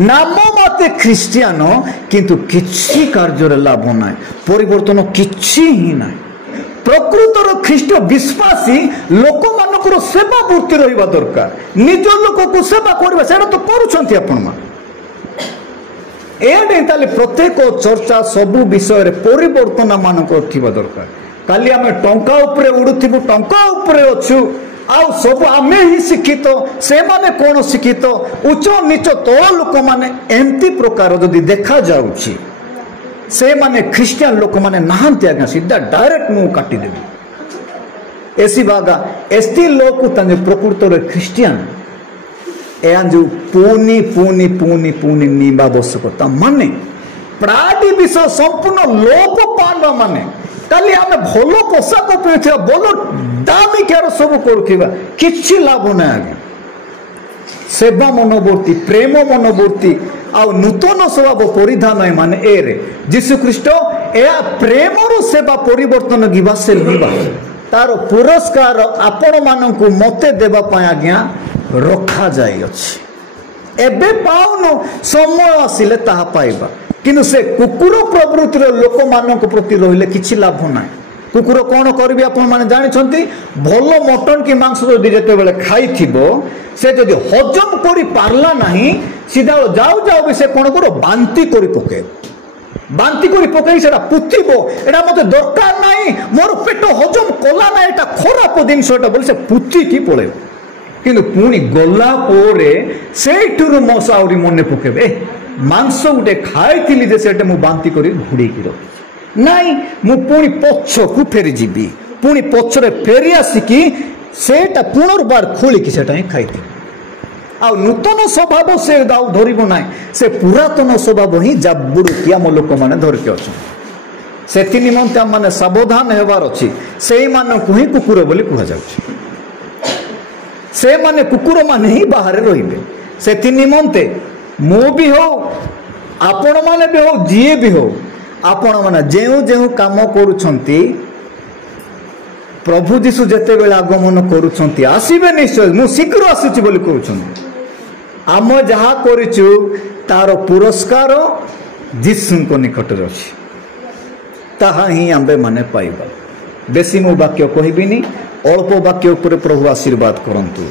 नाम मते ख्रीस्टियान किंतु किछि कार्य लाभ ना परिवर्तन किछि ही ना प्रकृतर ख्रीस्ट विश्वासी लोक मानकर सेवा वृत्ति रहिबा दरकार निज लोक को सेवा करबा सेटा तो करूछंती आपण मा ए ताले प्रत्येक चर्चा सबु विषय रे परिवर्तन मानक थिबा दरकार काली आमे टंका उपरे उडुथिबु टंका उपरे अछु आउ सब आमे ही शिक्षित से माने कौन शिक्षित उच्च नीच तल लोक माने एमती प्रकार जदि देखा जाउछि से माने ख्रिस्टियन लोक माने नहांती आज्ञा सीधा डायरेक्ट मुंह काटी देबे एसी बागा एस्ती लोक तंगे प्रकृत रे ख्रिस्टियन एंजु पूनी पूनी पूनी पूनी नीबा आवश्यकता माने प्रादि विषय संपूर्ण लोप पांडव माने काली आमे भलो पोशाक पिथिबा बोलो दामी केर सब करथिबा किछि लाभ ना आगे सेवा मनोवृत्ति प्रेम मनोवृत्ति आ नूतन स्वभाव परिधान माने एरे जीशु ख्रीष्ट या प्रेम रो सेवा परिवर्तन गिबा से लिबा तार पुरस्कार आपण मानकु मते देबा पय आज्ञा रखा जाय अछि एबे पाउनो समय आसिले ताहा पाइबा किनु से कुकुर प्रवृत्तिर लोक मानक प्रति रहिले किछि लाभ ना कुकुर कौन करिवे आपण माने जानि छंती भलो मटन की मांस जदि जेते बेले खाई थिबो से जदि हजम करि पारला नाही सीधा जाऊ जाऊ भी से कोन करो बांती करि पके सेटा पुथिबो एटा मते दरकार नाही मोर पेट हजम कोला ना एटा खराब जिंस एटा बोल से पुथि की पळे किंतु पुणी गला पोरे सेठुरु मसाउरी मने पकेबे मांस गुटे खाई जे सेटे मु बांती करी घुड़ी की रखी नाई मु पुणी पछ को फेरी जीवी पुणी पछरे फेरी आसिकी सेटा पुनर्बार खोली की सेटा खाई आ नूतन स्वभाव से दाउ धरिबो नाई से पुरातन स्वभाव ही जाबुडु कि आम लोक माने धरके अछ सेति निमंते हम माने सावधान हेबार अछि सेही मान को ही कुकुर बोली कुहा जाउछि से माने कुकुर माने ही बाहर रहिबे सेति निमंते मु भी हो आपण माने भी हो जीए भी हो आपण माने जेउ जेउ काम करूछंती प्रभु जीशु जेते बेला आगमन करूछंती आसीबे निश्चय मु शीघ्र आसुची बोली करूछंती आम जहा करिछु तार पुरस्कार जीशु को निकट रे अछि ताहा ही आंबे माने पाइबा बेसी मु वाक्य कहबिनी अल्प वाक्य ऊपर प्रभु आशीर्वाद करंतु।